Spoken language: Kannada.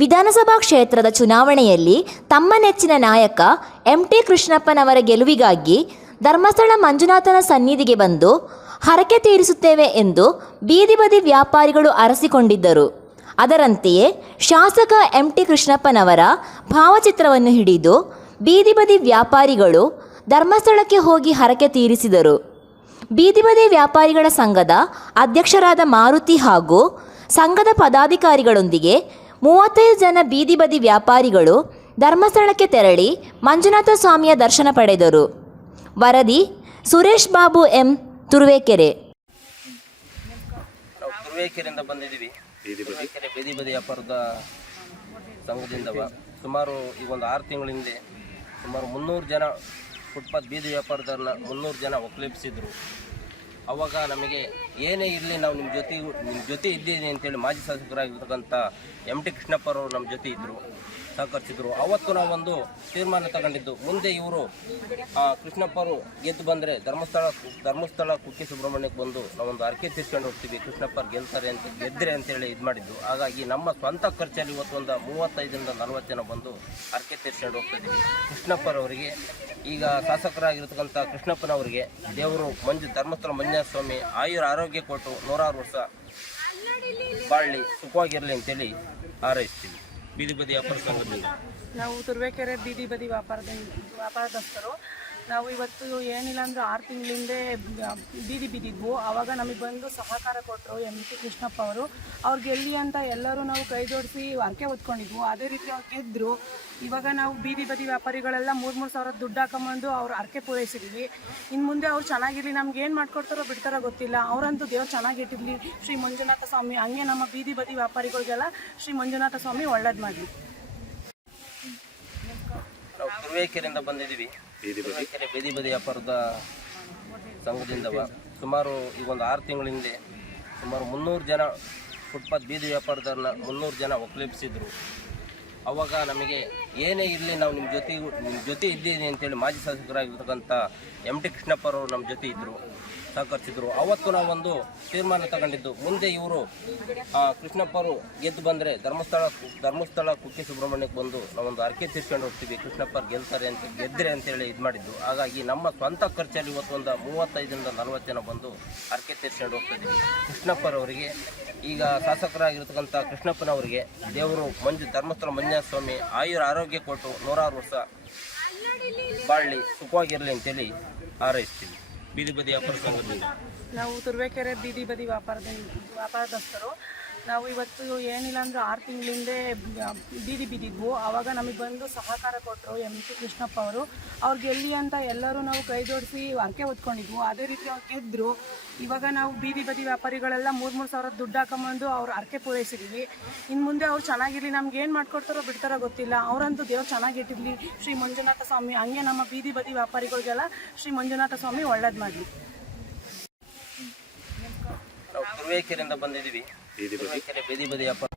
ವಿಧಾನಸಭಾ ಕ್ಷೇತ್ರದ ಚುನಾವಣೆಯಲ್ಲಿ ತಮ್ಮ ನೆಚ್ಚಿನ ನಾಯಕ ಎಂ.ಟಿ. ಕೃಷ್ಣಪ್ಪನವರ ಗೆಲುವಿಗಾಗಿ ಧರ್ಮಸ್ಥಳ ಮಂಜುನಾಥನ ಸನ್ನಿಧಿಗೆ ಬಂದು ಹರಕೆ ತೀರಿಸುತ್ತೇವೆ ಎಂದು ಬೀದಿ ಬದಿ ವ್ಯಾಪಾರಿಗಳು ಅರಸಿಕೊಂಡಿದ್ದರು. ಅದರಂತೆಯೇ ಶಾಸಕ ಎಂ.ಟಿ. ಕೃಷ್ಣಪ್ಪನವರ ಭಾವಚಿತ್ರವನ್ನು ಹಿಡಿದು ಬೀದಿ ಬದಿ ವ್ಯಾಪಾರಿಗಳು ಧರ್ಮಸ್ಥಳಕ್ಕೆ ಹೋಗಿ ಹರಕೆ ತೀರಿಸಿದರು. ಬೀದಿ ಬದಿ ವ್ಯಾಪಾರಿಗಳ ಸಂಘದ ಅಧ್ಯಕ್ಷರಾದ ಮಾರುತಿ ಹಾಗೂ ಸಂಘದ ಪದಾಧಿಕಾರಿಗಳೊಂದಿಗೆ 35 ಜನ ಬೀದಿ ಬದಿ ವ್ಯಾಪಾರಿಗಳು ಧರ್ಮಸ್ಥಳಕ್ಕೆ ತೆರಳಿ ಮಂಜುನಾಥ ಸ್ವಾಮಿಯ ದರ್ಶನ ಪಡೆದರು. ವರದಿ ಸುರೇಶ್ ಬಾಬು ಎಂ, ತುರುವೇಕೆರೆ. ನಾವು ತುರುವೇಕೆರೆಯಿಂದ ಬಂದಿದ್ದೀವಿ. ತುರುವೇಕೆರೆ ಬೀದಿ ಬದಿ ವ್ಯಾಪಾರದ ಸಂಘದಿಂದ ಸುಮಾರು ಈಗ ಒಂದು 6 ತಿಂಗಳ ಹಿಂದೆ ಸುಮಾರು 300 ಜನ ಫುಟ್ಪಾತ್ ಬೀದಿ ವ್ಯಾಪಾರದವ್ರನ್ನ 300 ಜನ ಒಕ್ಕಲೆಬ್ಬಿಸಿದ್ರು. ಅವಾಗ ನಮಗೆ ಏನೇ ಇರಲಿ ನಾವು ನಿಮ್ಮ ಜೊತೆ ಇದ್ದೀನಿ ಅಂತೇಳಿ ಮಾಜಿ ಶಾಸಕರಾಗಿರ್ತಕ್ಕಂಥ ಎಂ.ಟಿ. ಕೃಷ್ಣಪ್ಪರವರು ನಮ್ಮ ಜೊತೆ ಇದ್ದರು, ಸಹಕರಿಸಿದ್ರು. ಅವತ್ತು ನಾವೊಂದು ತೀರ್ಮಾನ ತಗೊಂಡಿದ್ದು, ಮುಂದೆ ಇವರು ಕೃಷ್ಣಪ್ಪರು ಗೆದ್ದು ಬಂದರೆ ಧರ್ಮಸ್ಥಳ ಕುಕ್ಕೆ ಸುಬ್ರಹ್ಮಣ್ಯಕ್ಕೆ ಬಂದು ನಾವೊಂದು ಅರ್ಕೆ ತೀರ್ಸ್ಕೊಂಡು ಹೋಗ್ತೀವಿ, ಕೃಷ್ಣಪ್ಪರು ಗೆದ್ದರೆ ಅಂತೇಳಿ ಇದು ಮಾಡಿದ್ದು. ಹಾಗಾಗಿ ನಮ್ಮ ಸ್ವಂತ ಖರ್ಚಲ್ಲಿ ಇವತ್ತು ಒಂದು 35ರಿಂದ 40 ಜನ ಬಂದು ಅರ್ಕೆ ತೀರ್ಸ್ಕೊಂಡು ಹೋಗ್ತಿದ್ದೀವಿ. ಕೃಷ್ಣಪ್ಪರವರಿಗೆ ಈಗ ಶಾಸಕರಾಗಿರ್ತಕ್ಕಂಥ ಕೃಷ್ಣಪ್ಪನವರಿಗೆ ದೇವರು ಧರ್ಮಸ್ಥಳ ಮಂಜುನಾಥ ಸ್ವಾಮಿ ಆರೋಗ್ಯ ಕೊಟ್ಟು 106 ವರ್ಷ ಬಾಳಲಿ ಸುಖವಾಗಿರಲಿ ಅಂತೇಳಿ ಹಾರೈಸ್ತೀವಿ. ಬೀದಿ ಬದಿ ವ್ಯಾಪಾರ ಸಂಘದಿಂದ ನಾವು ತುರುವೇಕೆರೆ ಬೀದಿ ಬದಿ ವ್ಯಾಪಾರದಸ್ಥರು. ನಾವು ಇವತ್ತು ಏನಿಲ್ಲ ಅಂದ್ರೆ 6 ತಿಂಗಳಿಂದೆ ಬಿದ್ದಿದ್ವು. ಆವಾಗ ನಮಗೆ ಬಂದು ಸಹಕಾರ ಕೊಟ್ಟರು ಎಂ.ಟಿ. ಕೃಷ್ಣಪ್ಪ ಅವರು. ಅವ್ರು ಗೆಲ್ಲಿ ಅಂತ ಎಲ್ಲರೂ ನಾವು ಕೈ ಜೋಡಿಸಿ ಹರಕೆ ಹೊತ್ಕೊಂಡಿದ್ವು. ಅದೇ ರೀತಿ ಅವ್ರು ಗೆದ್ದರು. ಇವಾಗ ನಾವು ಬೀದಿ ಬದಿ ವ್ಯಾಪಾರಿಗಳೆಲ್ಲ 3-3 ಸಾವಿರ ದುಡ್ಡು ಹಾಕೊಂಬಂದು ಅವ್ರು ಹರಕೆ ಪೂರೈಸಿದ್ವಿ. ಇನ್ನು ಮುಂದೆ ಅವ್ರು ಚೆನ್ನಾಗಿರಲಿ, ನಮ್ಗೆ ಏನು ಮಾಡ್ಕೊಡ್ತಾರೋ ಬಿಡ್ತಾರೋ ಗೊತ್ತಿಲ್ಲ. ಅವರಂತೂ ದೇವ್ರು ಚೆನ್ನಾಗಿಟ್ಟಿರಲಿ, ಶ್ರೀ ಮಂಜುನಾಥ ಸ್ವಾಮಿ. ಹಂಗೆ ನಮ್ಮ ಬೀದಿ ಬದಿ ವ್ಯಾಪಾರಿಗಳಿಗೆಲ್ಲ ಶ್ರೀ ಮಂಜುನಾಥ ಸ್ವಾಮಿ ಒಳ್ಳೇದು ಮಾಡಲಿ. ನಾವು ತುರುವೇಕೆರೆಯಿಂದ ಬಂದಿದ್ದೀವಿ. ತುರುವೇಕೆರೆ ಬೀದಿ ಬದಿ ವ್ಯಾಪಾರದ ಸಂಘದಿಂದ ಸುಮಾರು ಈಗ ಒಂದು 6 ತಿಂಗಳ ಹಿಂದೆ ಸುಮಾರು 300 ಜನ ಫುಟ್ಪಾತ್ ಬೀದಿ ವ್ಯಾಪಾರದವ್ರನ್ನ 300 ಜನ ಒಕ್ಕಲೆಬ್ಬಿಸಿದ್ರು. ಅವಾಗ ನಮಗೆ ಏನೇ ಇರಲಿ ನಾವು ನಿಮ್ಮ ಜೊತೆ ಇದ್ದೀನಿ ಅಂತೇಳಿ ಮಾಜಿ ಶಾಸಕರಾಗಿರ್ತಕ್ಕಂಥ ಎಂ.ಟಿ. ಕೃಷ್ಣಪ್ಪರವರು ನಮ್ಮ ಜೊತೆ ಇದ್ದರು, ಸಹಕರಿಸಿದ್ರು. ಅವತ್ತು ನಾವೊಂದು ತೀರ್ಮಾನ ತಗೊಂಡಿದ್ದು, ಮುಂದೆ ಇವರು ಕೃಷ್ಣಪ್ಪರು ಗೆದ್ದು ಬಂದರೆ ಧರ್ಮಸ್ಥಳ ಕುಕ್ಕೆ ಸುಬ್ರಹ್ಮಣ್ಯಕ್ಕೆ ಬಂದು ನಾವೊಂದು ಅರ್ಕೆ ತೀರ್ಸ್ಕೊಂಡು ಹೋಗ್ತೀವಿ, ಕೃಷ್ಣಪ್ಪರು ಗೆದ್ದರೆ ಅಂತೇಳಿ ಇದು ಮಾಡಿದ್ದು. ಹಾಗಾಗಿ ನಮ್ಮ ಸ್ವಂತ ಖರ್ಚಲ್ಲಿ ಇವತ್ತು ಒಂದು 35ರಿಂದ 40 ಜನ ಬಂದು ಅರ್ಕೆ ತೀರ್ಸ್ಕೊಂಡು ಹೋಗ್ತಿದ್ದೀವಿ. ಕೃಷ್ಣಪ್ಪರವರಿಗೆ ಈಗ ಶಾಸಕರಾಗಿರ್ತಕ್ಕಂಥ ಕೃಷ್ಣಪ್ಪನವರಿಗೆ ದೇವರು ಧರ್ಮಸ್ಥಳ ಮಂಜುನಾಥ ಸ್ವಾಮಿ ಆರೋಗ್ಯ ಕೊಟ್ಟು 106 ವರ್ಷ ಬಾಳಲಿ ಸುಖವಾಗಿರಲಿ ಅಂತೇಳಿ ಹಾರೈಸ್ತೀವಿ. ಬೀದಿ ಬದಿ ವ್ಯಾಪಾರ ಸಂಘದಿಂದ ನಾವು ತುರುವೇಕೆರೆ ಬೀದಿ ಬದಿ ವ್ಯಾಪಾರದಸ್ಥರು. ನಾವು ಇವತ್ತು ಏನಿಲ್ಲ ಅಂದ್ರೆ 6 ತಿಂಗಳಿಂದೆ ಬಿದ್ದಿದ್ವು. ಆವಾಗ ನಮಗೆ ಬಂದು ಸಹಕಾರ ಕೊಟ್ಟರು ಎಂ.ಟಿ. ಕೃಷ್ಣಪ್ಪ ಅವರು. ಅವ್ರು ಗೆಲ್ಲಿ ಅಂತ ಎಲ್ಲರೂ ನಾವು ಕೈ ಜೋಡಿಸಿ ಹರಕೆ ಹೊತ್ಕೊಂಡಿದ್ವು. ಅದೇ ರೀತಿ ಅವ್ರು ಗೆದ್ದರು. ಇವಾಗ ನಾವು ಬೀದಿ ಬದಿ ವ್ಯಾಪಾರಿಗಳೆಲ್ಲ 3-3 ಸಾವಿರ ದುಡ್ಡು ಹಾಕೊಂಬಂದು ಅವ್ರು ಹರಕೆ ಪೂರೈಸಿದ್ವಿ. ಇನ್ನು ಮುಂದೆ ಅವ್ರು ಚೆನ್ನಾಗಿರಲಿ, ನಮ್ಗೆ ಏನು ಮಾಡ್ಕೊಡ್ತಾರೋ ಬಿಡ್ತಾರೋ ಗೊತ್ತಿಲ್ಲ. ಅವರಂತೂ ದೇವ್ರು ಚೆನ್ನಾಗಿಟ್ಟಿರಲಿ, ಶ್ರೀ ಮಂಜುನಾಥ ಸ್ವಾಮಿ. ಹಂಗೆ ನಮ್ಮ ಬೀದಿ ಬದಿ ವ್ಯಾಪಾರಿಗಳಿಗೆಲ್ಲ ಶ್ರೀ ಮಂಜುನಾಥ ಸ್ವಾಮಿ ಒಳ್ಳೇದು ಮಾಡಲಿ. ನಾವು ತುರುವೇಕೆರೆಯಿಂದ ಬಂದಿದ್ದೀವಿ. ತುರುವೇಕೆರೆ ಬೀದಿ ಬದಿ ವ್ಯಾಪಾರ